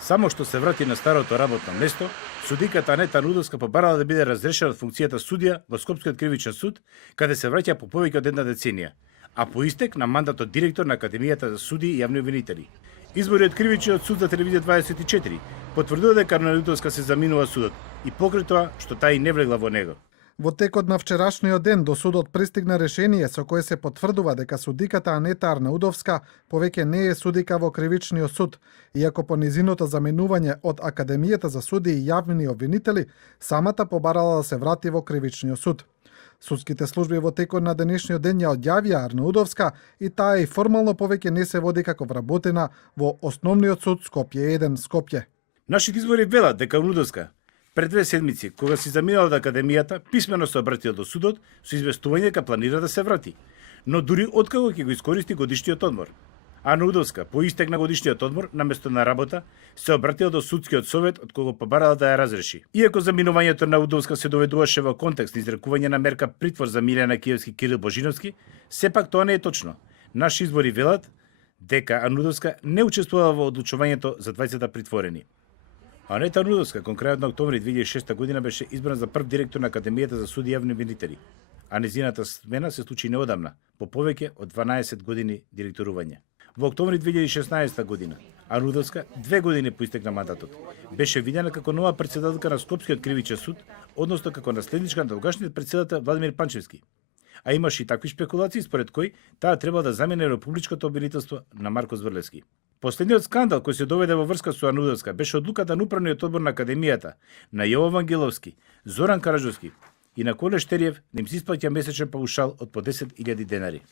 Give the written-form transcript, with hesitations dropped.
Само што се врати на старото работно место, судиката Анета Нудовска побарала да биде разрешена од функцијата судија во Скопскиот кривичен суд, каде се враќа по повеќе од една деценија, а по истек на мандатот директор на Академијата за суди и јавни обвинители. Избориот кривичниот суд за телевизија 24 потврдува дека Нудовска се заминува судот и покрај тоа што таа и не влегла во него. Во текот на вчерашниот ден до судот пристигна решение со кое се потврдува дека судиката Анета Арнаудовска повеќе не е судика во кривичниот суд, иако по низиното заменување од Академијата за суди и јавни обвинители, самата побарала да се врати во кривичниот суд. Судските служби во текот на денешниот ден ја одјавија Арнаудовска и таа и формално повеќе не се води како вработена во Основниот суд Скопје 1 Скопје. Нашите извори велат дека Нудовска пред 2 седмици, кога си заминала од Академијата, писмено се обратила до судот со известување дека планира да се врати, но дури откако ќе го искористи годишниот одмор. А Нудовска, по истек на годишниот одмор, наместо на работа, се обратила до судскиот совет од кого побарала да ја разреши. Иако заминувањето на Нудовска се доведуваше во контекст на изрекување на мерка притвор за Милјана Киевски Кирил Божиновски, сепак тоа не е точно. Наши избори велат дека Нудовска не учествувала во одлучувањето за 20 притворени. Анета Нудовска, кон крајот на октомври 2006 година, беше избрана за прв директор на Академијата за суди и јавни обвинители, а незината смена се случи неодамна, по повеќе од 12 години директорување. Во октомври 2016 година, Нудовска, 2 години по истек на мандатот, беше видена како нова председателка на Скопскиот кривичен суд, односно како наследничка на тогашниот председател Владимир Панчевски. А имаше и такви спекулации според кои таа треба да замени републичкото обвинителство на Марко Зврлевски. Последниот скандал кој се доведе во врска со Нудовска беше одлуката на управниот одбор на Академијата на Јово Вангеловски, Зоран Караджовски и на Коле Штериев да им се исплаќа месечен паушал од по 10.000 денари.